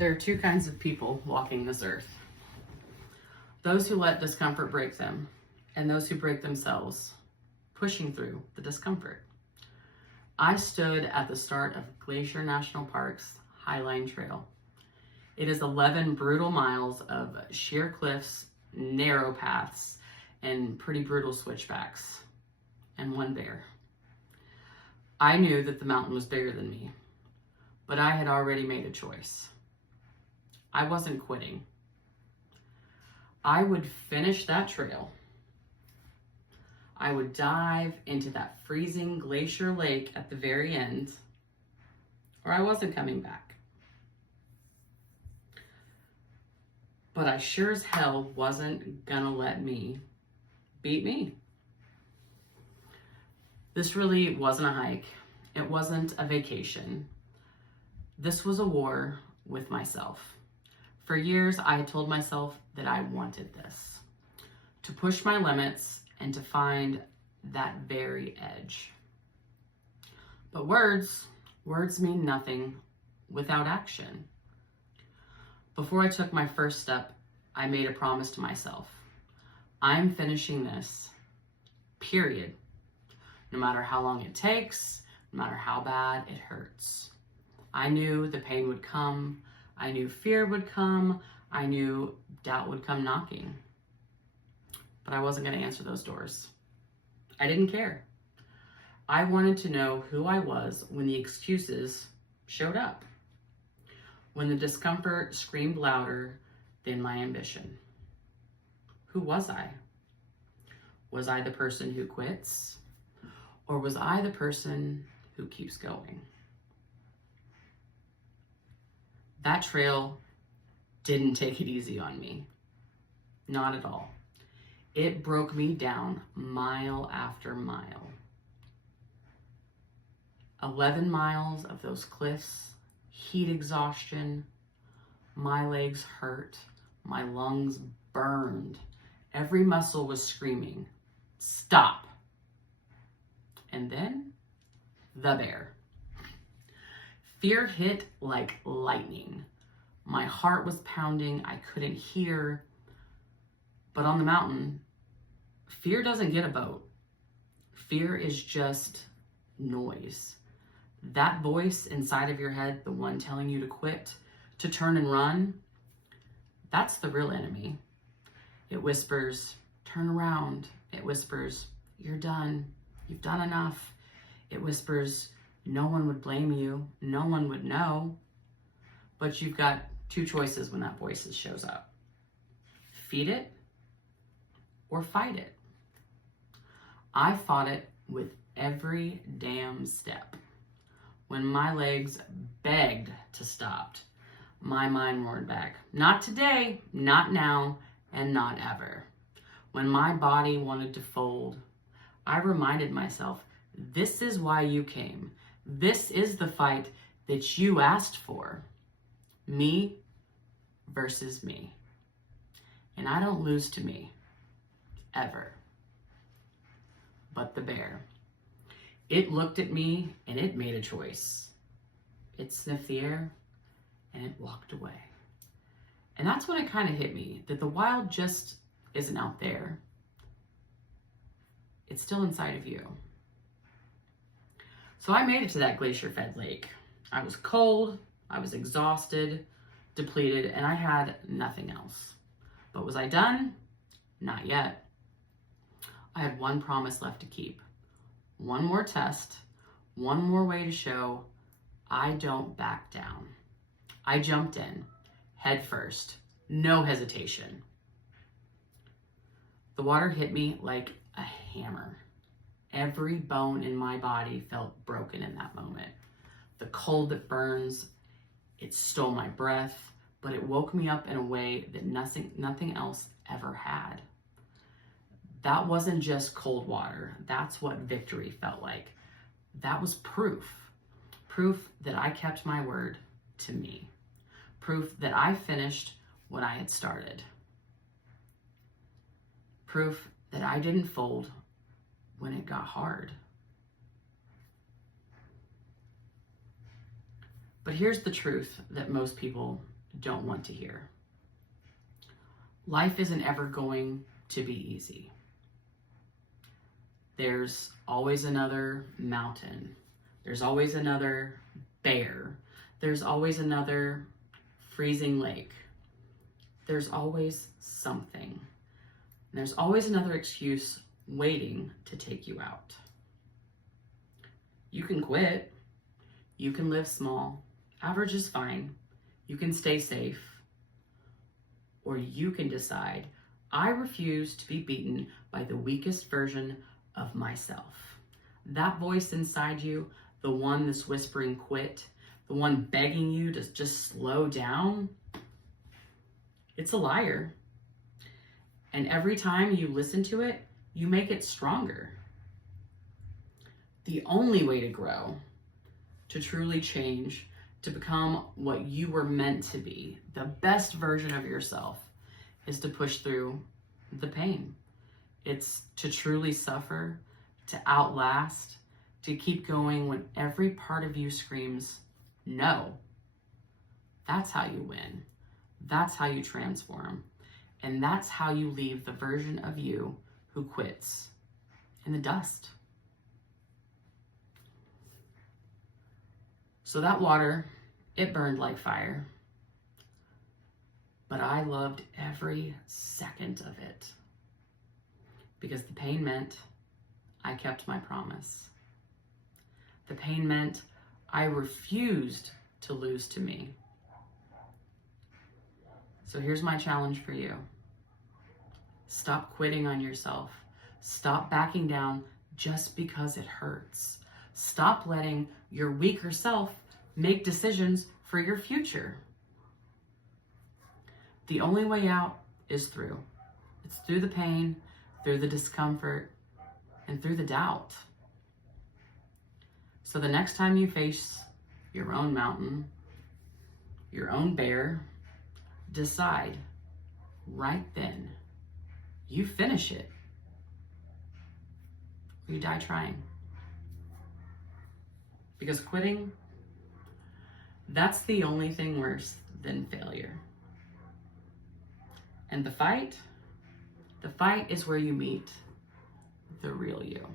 There are two kinds of people walking this earth. Those who let discomfort break them, and those who break themselves, pushing through the discomfort. I stood at the start of Glacier National Park's Highline Trail. It is 11 brutal miles of sheer cliffs, narrow paths, and pretty brutal switchbacks, and one bear. I knew that the mountain was bigger than me, but I had already made a choice. I wasn't quitting. I would finish that trail. I would dive into that freezing glacier lake at the very end, or I wasn't coming back. But I sure as hell wasn't gonna let me beat me. This really wasn't a hike. It wasn't a vacation. This was a war with myself. For years, I had told myself that I wanted this, to push my limits and to find that very edge. But words mean nothing without action. Before I took my first step, I made a promise to myself. I'm finishing this, period. No matter how long it takes, no matter how bad it hurts. I knew the pain would come. I knew fear would come. I knew doubt would come knocking. But I wasn't going to answer those doors. I didn't care. I wanted to know who I was when the excuses showed up. When the discomfort screamed louder than my ambition. Who was I? Was I the person who quits? Or was I the person who keeps going? That trail didn't take it easy on me. Not at all. It broke me down mile after mile. 11 miles of those cliffs, heat exhaustion, my legs hurt, my lungs burned. Every muscle was screaming, stop. And then, the bear. Fear hit like lightning. My heart was pounding, I couldn't hear. But on the mountain, fear doesn't get a vote. Fear is just noise. That voice inside of your head, the one telling you to quit, to turn and run, that's the real enemy. It whispers, turn around. It whispers, you're done. You've done enough. It whispers, no one would blame you. No one would know. But you've got two choices when that voice shows up. Feed it or fight it. I fought it with every damn step. When my legs begged to stop, my mind roared back. Not today, not now, and not ever. When my body wanted to fold, I reminded myself, this is why you came. This is the fight that you asked for. Me versus me. And I don't lose to me, ever. But the bear. It looked at me and it made a choice. It sniffed the air and it walked away. And that's when it kind of hit me, that the wild just isn't out there. It's still inside of you. So I made it to that glacier-fed lake. I was cold, I was exhausted, depleted, and I had nothing else. But was I done? Not yet. I had one promise left to keep. One more test, one more way to show I don't back down. I jumped in, head first, no hesitation. The water hit me like a hammer. Every bone in my body felt broken in that moment. The cold that burns, it stole my breath, but it woke me up in a way that nothing else ever had. That wasn't just cold water. That's what victory felt like. That was proof. Proof that I kept my word to me. Proof that I finished what I had started. Proof that I didn't fold when it got hard. But here's the truth that most people don't want to hear. Life isn't ever going to be easy. There's always another mountain. There's always another bear. There's always another freezing lake. There's always something. There's always another excuse waiting to take you out. You can quit. You can live small. Average is fine. You can stay safe. Or you can decide, I refuse to be beaten by the weakest version of myself. That voice inside you, the one that's whispering quit, the one begging you to just slow down, it's a liar. And every time you listen to it, you make it stronger. The only way to grow, to truly change, to become what you were meant to be, the best version of yourself, is to push through the pain. It's to truly suffer, to outlast, to keep going when every part of you screams, no. That's how you win. That's how you transform. And that's how you leave the version of you who quits in the dust. So that water, it burned like fire. But I loved every second of it. Because the pain meant I kept my promise. The pain meant I refused to lose to me. So here's my challenge for you. Stop quitting on yourself. Stop backing down just because it hurts. Stop letting your weaker self make decisions for your future. The only way out is through. It's through the pain, through the discomfort, and through the doubt. So the next time you face your own mountain, your own bear, decide right then, you finish it, or you die trying. Because quitting, that's the only thing worse than failure. And the fight is where you meet the real you.